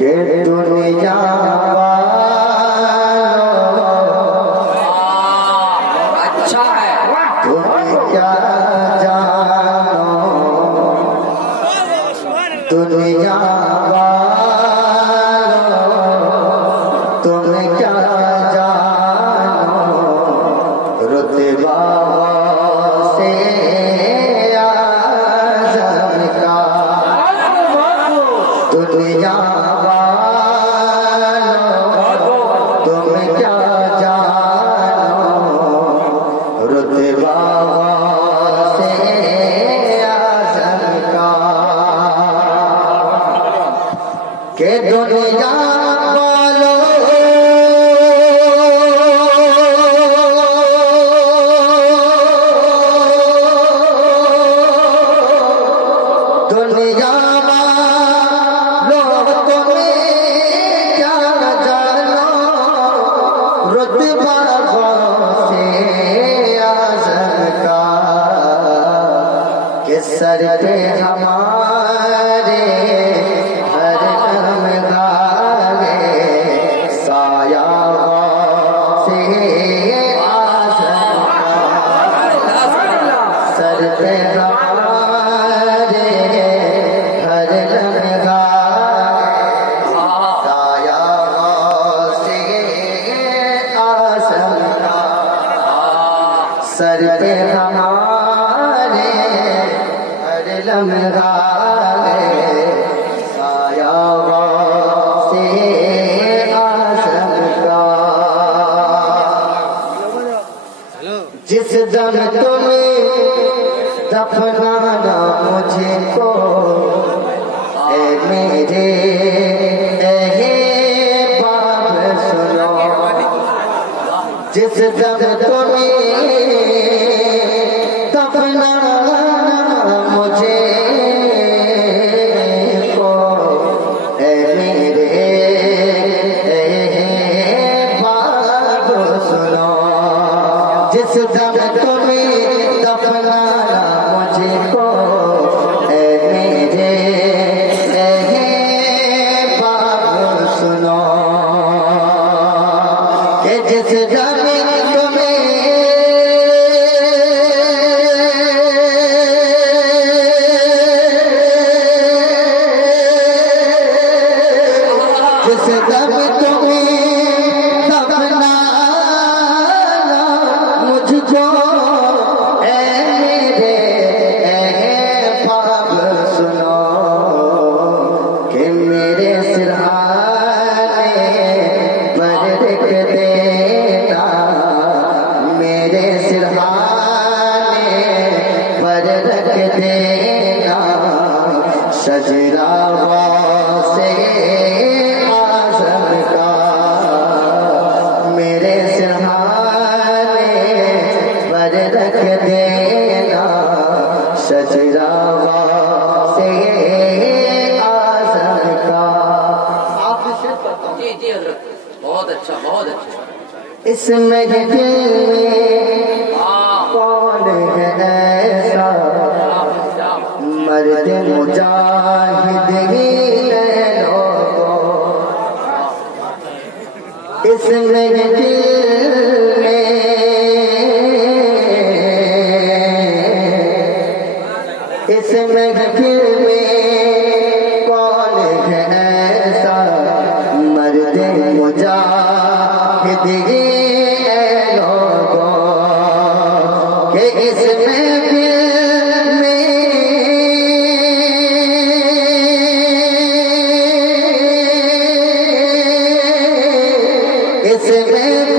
के दुनिया अच्छा है। दुनिया जानो दुनिया तुम क्या जानो रुतबा से आज़म का दुनिया तुम क्या जानो रुतबा से आज़म का के दुनिया दुनिया लोग तुम्हें क्या जानो रुतबा से आज़म का कि सर पे हमारे हर दम गाए साया से आज़म का सर पे हमारे हर दम गाए साया से आज़म का सर पे हमारे हर लम्हा साया से आज़म का जिस दम तुम्हें दफनाना मुझको ए मेरे बाप सुनो जिस दम तुम्हें दफनाना मुझे को ए मेरे बाप सुनो जिस दम तुम्हें दफनाना मुझे को ए मेरे बाप सुनो कि जिस दम जिस दम तुम्हें दफनाना मुझको ए मेरे बाप सुनो कि मेरे सिरहाने पर लिख देना मेरे सिरहाने पर रख देना शजरा से आज़म का मेरे सिरहाने पर रख देना शजरा से आज़म का आप इसे जी जी हजरत, बहुत अच्छा बहुत अच्छा। इस महफिल में हाँ कौन है ऐसा मर्द मुजाहिद ही है लोगों इस महफिल में इस महफिल में कौन है ऐसा मर्द मुजाहिद ही है लोगों कि इस महफिल में इस महफिल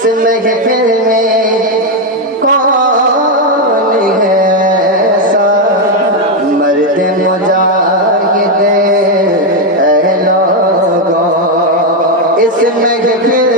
इस महफिल में कौन है ऐसा मर्द मुजाहिद है लोगों इस महफिल